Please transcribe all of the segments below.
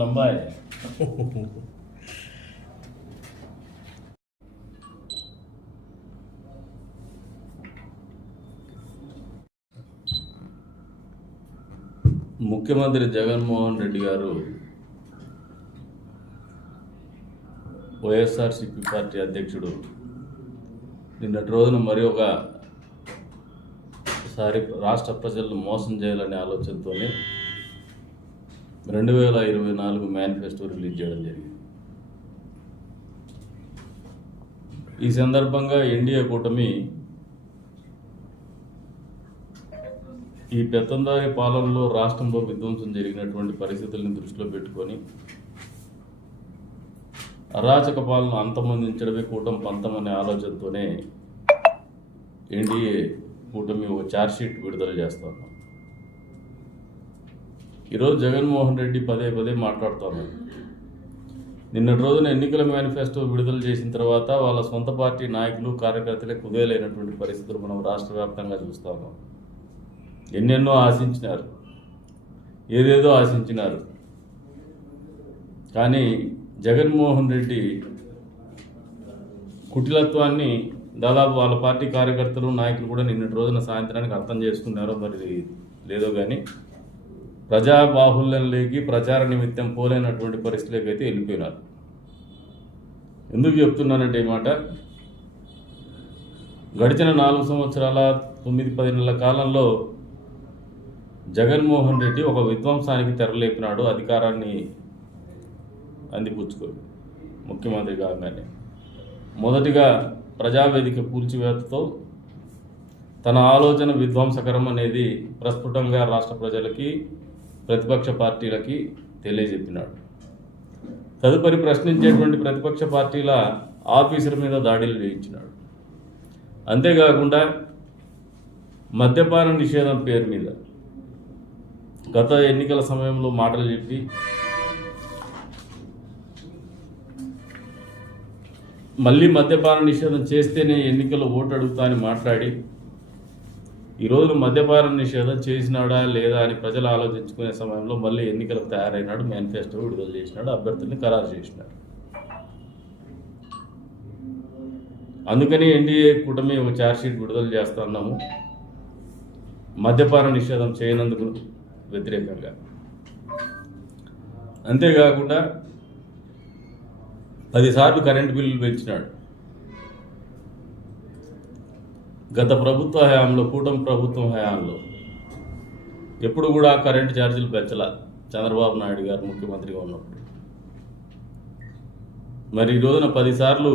लंबा है ముఖ్యమంత్రి జగన్మోహన్ రెడ్డి గారు వైఎస్ఆర్సిపి పార్టీ అధ్యక్షుడు నిన్నటి రోజున మరి ఒక సారి రాష్ట్ర ప్రజలను మోసం చేయాలనే ఆలోచనతోనే రెండు వేల ఇరవై నాలుగు మేనిఫెస్టో రిలీజ్ చేయడం జరిగింది. ఈ సందర్భంగా ఎన్డీఏ కూటమి ఈ పెత్తందారి పాలనలో రాష్ట్రంలో విధ్వంసం జరిగినటువంటి పరిస్థితులను దృష్టిలో పెట్టుకొని అరాచక పాలన అంతమొందించడమే కూటమి పంతమనే ఆలోచనతోనే ఎన్డీఏ కూటమి ఒక ఛార్జ్షీట్ విడుదల చేస్తాను ఈరోజు జగన్మోహన్ రెడ్డి పదే పదే మాట్లాడుతున్నారు నిన్నటి రోజున ఎన్నికల మేనిఫెస్టో విడుదల చేసిన తర్వాత వాళ్ళ సొంత పార్టీ నాయకులు కార్యకర్తలే కుదేలైనటువంటి పరిస్థితులు మనం రాష్ట్ర వ్యాప్తంగా చూస్తాము ఎన్నెన్నో ఆశించినారు. ఏదేదో ఆశించినారు. కానీ జగన్మోహన్ రెడ్డి కుటిలత్వాన్ని దాదాపు వాళ్ళ పార్టీ కార్యకర్తలు నాయకులు కూడా నిన్నటి రోజున సాయంత్రానికి అర్థం చేసుకున్నారో మరి లేదో కానీ ప్రజా బాహుల్యంలోకి ప్రచార నిమిత్తం పోలేనటువంటి పరిస్థితిలోకి అయితే వెళ్ళిపోయినారు. ఎందుకు చెప్తున్నానంటే ఈ మాట? గడిచిన నాలుగు సంవత్సరాల తొమ్మిది పది నెలల కాలంలో జగన్మోహన్ రెడ్డి ఒక విధ్వంసానికి తెరలేపినాడు అధికారాన్ని అందిపుచ్చుకొని ముఖ్యమంత్రి కాగానే. మొదటిగా ప్రజావేదిక కూల్చివేతతో తన ఆలోచన విధ్వంసకరం అనేది ప్రస్ఫుటంగా రాష్ట్ర ప్రజలకి ప్రతిపక్ష పార్టీలకి తెలియజెప్పినాడు. తదుపరి ప్రశ్నించేటువంటి ప్రతిపక్ష పార్టీల ఆఫీసర్ మీద దాడులు చేయించినాడు. అంతేకాకుండా మద్యపాన నిషేధం పేరు మీద గత ఎన్నికల సమయంలో మాటలు చెప్పి మళ్ళీ మద్యపాన నిషేధం చేస్తేనే ఎన్నికల్లో ఓటు అడుగుతా అని మాట్లాడి ఈరోజు మద్యపాన నిషేధం చేసినాడా లేదా అని ప్రజలు ఆలోచించుకునే సమయంలో మళ్ళీ ఎన్నికలకు తయారైనాడు మేనిఫెస్టో విడుదల చేసినాడు అభ్యర్థుల్ని ఖరారు చేసినాడు. అందుకని ఎన్డీఏ కూటమి ఒక ఛార్జ్షీట్ విడుదల చేస్తున్నాము మద్యపాన నిషేధం చేయనందుకు వ్యతిరేకంగా. అంతేకాకుండా పదిసార్లు కరెంటు బిల్లులు పెంచినాడు. గత ప్రభుత్వ హయాంలో కూటమి ప్రభుత్వం హయాంలో ఎప్పుడు కూడా కరెంటు ఛార్జీలు పెంచాల చంద్రబాబు నాయుడు గారు ముఖ్యమంత్రిగా ఉన్నప్పుడు. మరి ఈ రోజున పదిసార్లు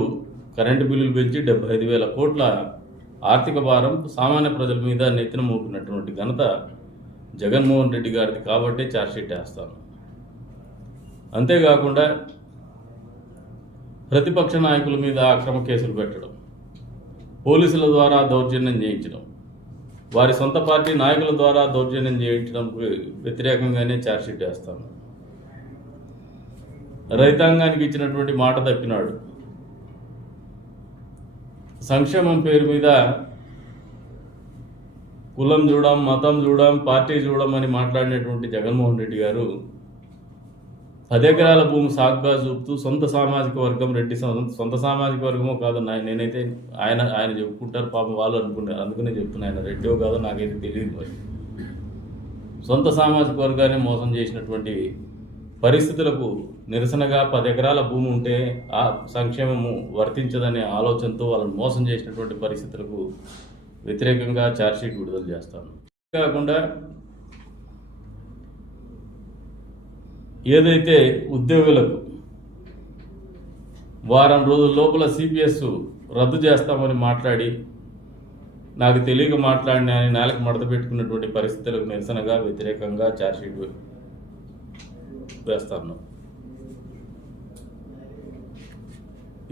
కరెంటు బిల్లులు పెంచి డెబ్బై ఐదు వేల కోట్ల ఆర్థిక భారం సామాన్య ప్రజల మీద నెత్తిన మోపినటువంటి ఘనత జగన్మోహన్ రెడ్డి గారిది కాబట్టి ఛార్జ్షీట్ వేస్తాను. అంతేకాకుండా ప్రతిపక్ష నాయకుల మీద అక్రమ కేసులు పెట్టడం పోలీసుల ద్వారా దౌర్జన్యం చేయించడం వారి సొంత పార్టీ నాయకుల ద్వారా దౌర్జన్యం చేయించడం వ్యతిరేకంగానే ఛార్జ్షీట్ వేస్తాను. రైతాంగానికి ఇచ్చినటువంటి మాట తప్పినాడు. సంక్షేమం పేరు మీద కులం చూడం మతం చూడం పార్టీ చూడం అని మాట్లాడినటువంటి జగన్మోహన్ రెడ్డి గారు పది ఎకరాల భూమి సాగుగా చూపుతూ సొంత సామాజిక వర్గం రెడ్డి సొంత- సొంత సామాజిక వర్గమో కాదు నేనైతే ఆయన ఆయన చెప్పుకుంటారు పాపం వాళ్ళు అనుకుంటారు. అందుకనే చెప్తున్నా ఆయన రెడ్డో కాదో నాకైతే తెలియదు మరి. సొంత సామాజిక వర్గాన్ని మోసం చేసినటువంటి పరిస్థితులకు నిరసనగా పది ఎకరాల భూమి ఉంటే ఆ సంక్షేమము వర్తించదనే ఆలోచనతో వాళ్ళని మోసం చేసినటువంటి పరిస్థితులకు వ్యతిరేకంగా ఛార్జ్షీట్ విడుదల చేస్తాను. కాకుండా ఏదైతే ఉద్యోగులకు వారం రోజుల లోపల సిపిఎస్ రద్దు చేస్తామని మాట్లాడి నాకు తెలియక మాట్లాడిన అని నేలకు మడత పెట్టుకున్నటువంటి పరిస్థితులకు నిరసనగా వ్యతిరేకంగా ఛార్జ్షీట్ వేస్తాను.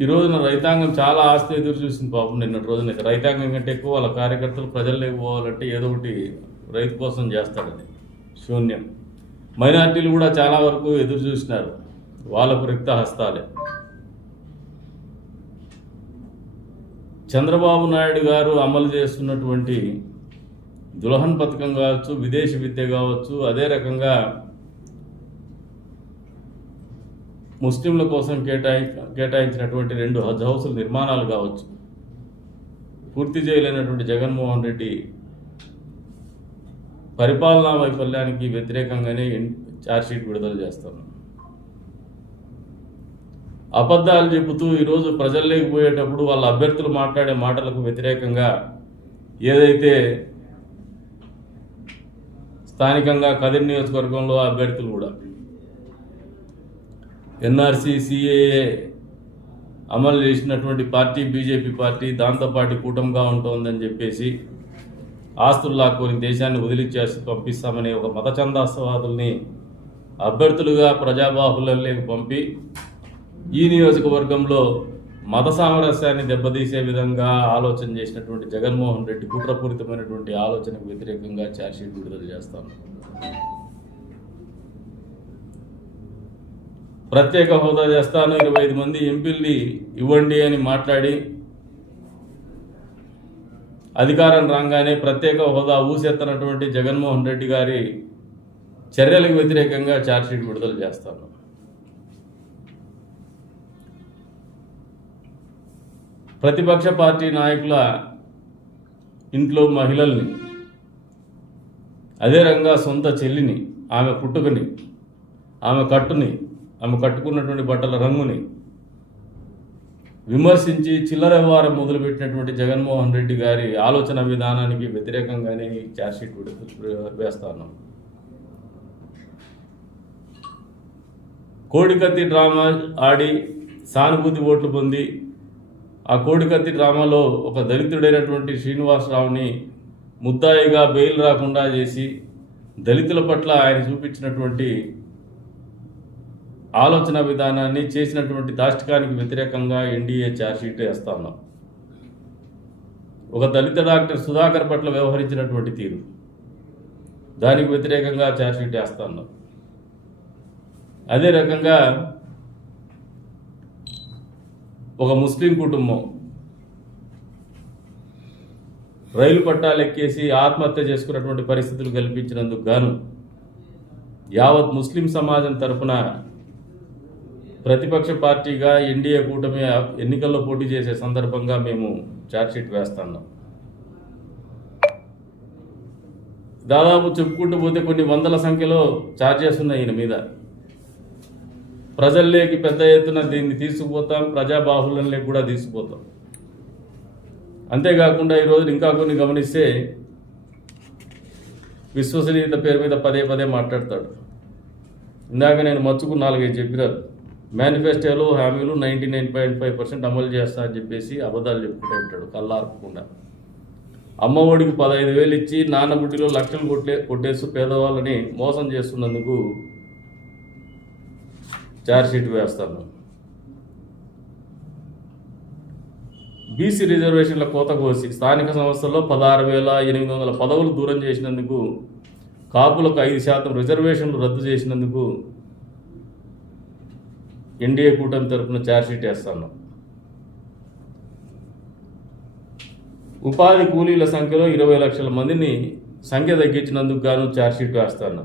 ఈ రోజున రైతాంగం చాలా ఆస్తి ఎదురు చూసింది పాపం నిన్నటి రోజున. రైతాంగం కంటే ఎక్కువ వాళ్ళ కార్యకర్తలు ప్రజల్లోకి పోవాలంటే ఏదో ఒకటి రైతు కోసం చేస్తాడని శూన్యం. మైనార్టీలు కూడా చాలా వరకు ఎదురు చూసినారు వాళ్ళకు రిక్త హస్తాలే. చంద్రబాబు నాయుడు గారు అమలు చేస్తున్నటువంటి దులహన్ పథకం కావచ్చు విదేశీ విద్య కావచ్చు అదే రకంగా ముస్లింల కోసం కేటాయి కేటాయించినటువంటి రెండు హజ్ హౌసుల నిర్మాణాలు కావచ్చు. పూర్తి చేయలేనటువంటి జగన్మోహన్ రెడ్డి పరిపాలనా వైఫల్యానికి వ్యతిరేకంగానే ఛార్జ్షీట్ విడుదల చేస్తాను అబద్ధాలు చెబుతూ ఈరోజు ప్రజల్లోకి పోయేటప్పుడు వాళ్ళ అభ్యర్థులు మాట్లాడే మాటలకు వ్యతిరేకంగా ఏదైతే స్థానికంగా కదిరి నియోజకవర్గంలో అభ్యర్థులు కూడా ఎన్ఆర్సీ సిఏఏ అమలు చేసినటువంటి పార్టీ బీజేపీ పార్టీ దాంతో పాటు కూటమిగా ఉంటుందని చెప్పేసి ఆస్తులు లాక్కొని దేశాన్ని వదిలిచ్చేసి పంపిస్తామని ఒక మత చందాస్తవాదుల్ని అభ్యర్థులుగా ప్రజాబాహుల్యంలోకి పంపి ఈ నియోజకవర్గంలో మత సామరస్యాన్ని దెబ్బతీసే విధంగా ఆలోచన చేసినటువంటి జగన్మోహన్ రెడ్డి కుట్రపూరితమైనటువంటి ఆలోచనకు వ్యతిరేకంగా ఛార్జ్షీట్ విడుదల చేస్తాను. ప్రత్యేక హోదా చేస్తాను. ఇరవై ఐదు మంది ఎంపీల్ని ఇవ్వండి అని మాట్లాడి అధికారం రాగానే ప్రత్యేక హోదా ఊసెత్తనటువంటి జగన్మోహన్ రెడ్డి గారి చర్యలకు వ్యతిరేకంగా ఛార్జ్షీట్ విడుదల చేస్తాను. ప్రతిపక్ష పార్టీ నాయకుల ఇంట్లో మహిళల్ని అదే రంగా సొంత చెల్లిని ఆమె పుట్టుకని ఆమె కట్టుని ఆమె కట్టుకున్నటువంటి బట్టల రంగుని విమర్శించి చిల్లర వ్యవహారం మొదలుపెట్టినటువంటి జగన్మోహన్ రెడ్డి గారి ఆలోచన విధానానికి వ్యతిరేకంగానే ఈ ఛార్జ్షీట్ విడుదల వేస్తాను కోడికత్తి డ్రామా ఆడి సానుభూతి ఓట్లు పొంది ఆ కోడికత్తి డ్రామాలో ఒక దళితుడైనటువంటి శ్రీనివాసరావుని ముద్దాయిగా బెయిల్ రాకుండా చేసి దళితుల పట్ల ఆయన చూపించినటువంటి ఆలోచన విధానాన్ని చేసినటువంటి దాష్టికానికి వ్యతిరేకంగా ఎన్డీఏ ఛార్జ్షీట్ వేస్తా ఉన్నాం. ఒక దళిత డాక్టర్ సుధాకర్ పట్ల వ్యవహరించినటువంటి తీరు. దానికి వ్యతిరేకంగా ఛార్జ్షీట్ వేస్తా ఉన్నాం. అదే రకంగా ఒక ముస్లిం కుటుంబం రైలు పట్టాలు ఎక్కేసి ఆత్మహత్య చేసుకున్నటువంటి పరిస్థితులు కల్పించినందుకు గాను యావత్ ముస్లిం సమాజం తరఫున ప్రతిపక్ష పార్టీగా ఎన్డీఏ కూటమి ఎన్నికల్లో పోటీ చేసే సందర్భంగా మేము ఛార్జ్షీట్ వేస్తున్నాం. దాదాపు చెప్పుకుంటూ పోతే కొన్ని వందల సంఖ్యలో ఛార్జెస్ ఉన్నాయి ఈయన మీద. ప్రజల్లోకి పెద్ద ఎత్తున దీన్ని తీసుకుపోతాం ప్రజాబాహుల్యంలోకి కూడా తీసుకుపోతాం. అంతేకాకుండా ఈరోజు ఇంకా కొన్ని గమనిస్తే విశ్వసనీయత పేరు మీద పదే పదే మాట్లాడతాడు. ఇందాక నేను మచ్చుకు నాలుగైదు చెప్పినారు. మేనిఫెస్టోలో హామీలు ninety nine point five percent అమలు చేస్తా అని చెప్పేసి అబద్ధాలు చెప్పుకుంటూ ఉంటాడు కళ్ళార్పకుండా. అమ్మ ఒడికి పదహైదు వేలు ఇచ్చి నాన్న బుడ్డిలో లక్షలు కొట్టే కొట్టేస్తూ పేదవాళ్ళని మోసం చేస్తున్నందుకు ఛార్జ్షీట్ వేస్తాను. బీసీ రిజర్వేషన్ల కోత కోసి స్థానిక సంస్థల్లో పదహారు వేల ఎనిమిది వందల పదవులు దూరం చేసినందుకు కాపులకు ఐదు శాతం రిజర్వేషన్లు రద్దు చేసినందుకు ఎన్డీఏ కూటమి తరఫున ఛార్జ్షీట్ వేస్తాను. ఉపాధి కూలీల సంఖ్యలో ఇరవై లక్షల మందిని సంఖ్య తగ్గించినందుకు గాను ఛార్జ్షీట్ వేస్తాను.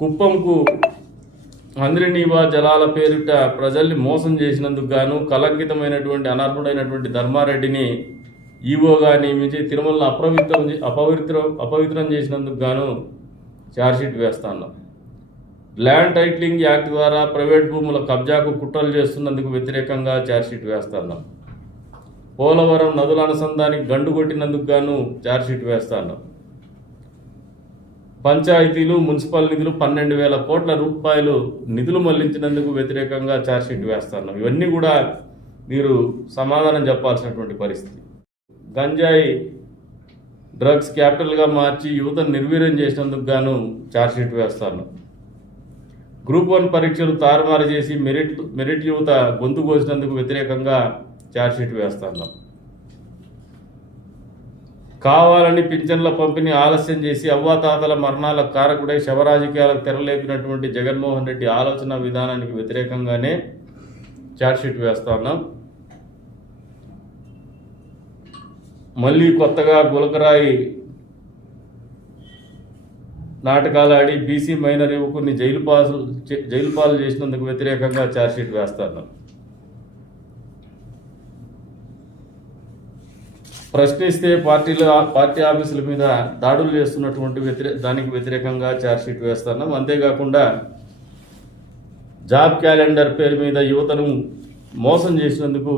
కుప్పంకు అంద్రినీవా జలాల పేరిట ప్రజల్ని మోసం చేసినందుకు గాను కలంకితమైనటువంటి అనర్హుడైనటువంటి ధర్మారెడ్డిని ఈవోగా నియమించి తిరుమలను అపవిత్రం అపవిత్రం అపవిత్రం చేసినందుకు గాను ఛార్జ్షీట్ వేస్తాను. ల్యాండ్ టైటిలింగ్ యాక్ట్ ద్వారా ప్రైవేట్ భూముల కబ్జాకు కుట్రలు చేస్తున్నందుకు వ్యతిరేకంగా ఛార్జ్షీట్ వేస్తాను పోలవరం నదుల అనుసంధానికి గండు కొట్టినందుకు గాను ఛార్జ్షీట్ వేస్తాను పంచాయతీలు మున్సిపల్ నిధులు పన్నెండు వేల కోట్ల రూపాయలు నిధులు మళ్ళించినందుకు వ్యతిరేకంగా ఛార్జ్షీట్ వేస్తాను ఇవన్నీ కూడా మీరు సమాధానం చెప్పాల్సినటువంటి పరిస్థితి. గంజాయి డ్రగ్స్ క్యాపిటల్గా మార్చి యువతను నిర్వీర్యం చేసినందుకు గాను ఛార్జ్షీట్ వేస్తాను గ్రూప్ వన్ పరీక్షలు తారుమారు చేసి మెరిట్ మెరిట్ యువత గొంతు కోసినందుకు వ్యతిరేకంగా ఛార్జ్షీట్ వేస్తున్నాం కావాలని పింఛన్ల పంపిణీ ఆలస్యం చేసి అవ్వాతాతల మరణాల కారకుడై శవరాజకీయాలకు తెరలేపినటువంటి జగన్మోహన్ రెడ్డి ఆలోచన విధానానికి వ్యతిరేకంగానే ఛార్జ్షీట్ వేస్తా ఉన్నాం మళ్ళీ కొత్తగా గులకరాయి నాటకాలు ఆడి బీసీ మైనర్ యువకుడిని జైలు పాసు జైలు పాలు చేసినందుకు వ్యతిరేకంగా ఛార్జ్షీట్ వేస్తాను. ప్రశ్నిస్తే పార్టీలు పార్టీ ఆఫీసుల మీద దాడులు చేస్తున్నటువంటి వ్యతిరే దానికి వ్యతిరేకంగా ఛార్జ్షీట్ వేస్తున్నాం అంతేకాకుండా జాబ్ క్యాలెండర్ పేరు మీద యువతను మోసం చేసినందుకు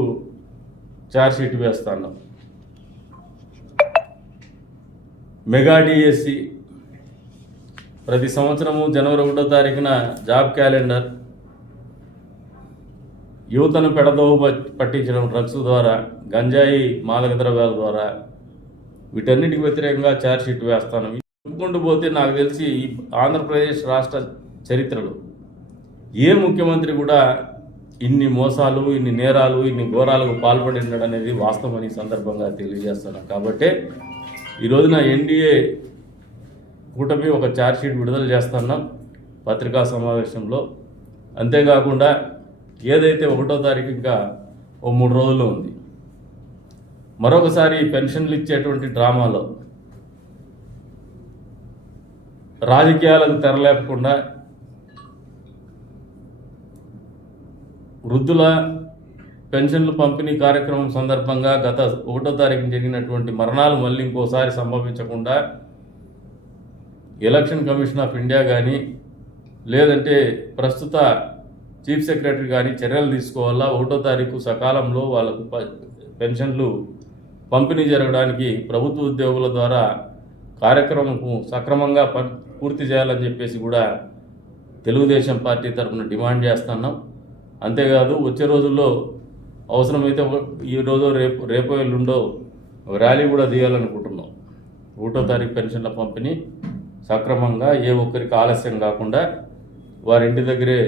ఛార్జ్షీట్ వేస్తున్నాం మెగా డిఎస్సి ప్రతి సంవత్సరము జనవరి ఒకటో తారీఖున జాబ్ క్యాలెండర్ యువతను పెడదోవ పట్టించడం డ్రగ్స్ ద్వారా గంజాయి మాదక ద్రవ్యాల ద్వారా వీటన్నిటికి వ్యతిరేకంగా ఛార్జ్షీట్ వేస్తాను. చెప్పుకుంటూ పోతే నాకు తెలిసి ఈ ఆంధ్రప్రదేశ్ రాష్ట్ర చరిత్రలో ఏ ముఖ్యమంత్రి కూడా ఇన్ని మోసాలు ఇన్ని నేరాలు ఇన్ని ఘోరాలకు పాల్పడి ఉండడం అనేది వాస్తవం ఈ సందర్భంగా తెలియజేస్తున్నాను. కాబట్టి ఈ రోజున ఎన్డీఏ కూటమి ఒక ఛార్జ్షీట్ విడుదల చేస్తున్నాం పత్రికా సమావేశంలో అంతేకాకుండా ఏదైతే ఒకటో తారీఖు ఇంకా ఓ మూడు రోజులు ఉంది. మరొకసారి పెన్షన్లు ఇచ్చేటువంటి డ్రామాలో రాజకీయాలకు తెరలేపకుండా వృద్ధుల పెన్షన్లు పంపిణీ కార్యక్రమం సందర్భంగా గత ఒకటో తారీఖున జరిగినటువంటి మరణాలు మళ్ళీ ఇంకోసారి సంభవించకుండా ఎలక్షన్ కమిషన్ ఆఫ్ ఇండియా కానీ లేదంటే ప్రస్తుత చీఫ్ సెక్రటరీ కానీ చర్యలు తీసుకోవాలా? ఒకటో తారీఖు సకాలంలో వాళ్ళకు ప- పెన్షన్లు పంపిణీ జరగడానికి ప్రభుత్వ ఉద్యోగుల ద్వారా కార్యక్రమం సక్రమంగా ప- పూర్తి చేయాలని చెప్పేసి కూడా తెలుగుదేశం పార్టీ తరఫున డిమాండ్ చేస్తున్నాం. అంతేకాదు వచ్చే రోజుల్లో అవసరమైతే ఈ రోజు రేపు రేపో ఎల్లుండో ఒక ర్యాలీ కూడా తీయాలనుకుంటున్నాం. ఒకటో తారీఖు పెన్షన్ల పంపిణీ సక్రమంగా ఏ ఒక్కరికి ఆలస్యం కాకుండా వారి ఇంటి దగ్గరే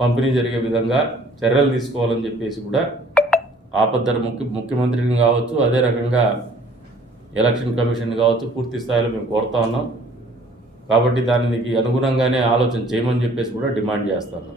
పంపిణీ జరిగే విధంగా చర్యలు తీసుకోవాలని చెప్పేసి కూడా ఆపద్దర ముఖ్య ముఖ్యమంత్రిని కావచ్చు అదే రకంగా ఎలక్షన్ కమిషన్ కావచ్చు పూర్తి స్థాయిలో మేము కోరుతా ఉన్నాం. కాబట్టి దానికి అనుగుణంగానే ఆలోచన చేయమని చెప్పేసి కూడా డిమాండ్ చేస్తాను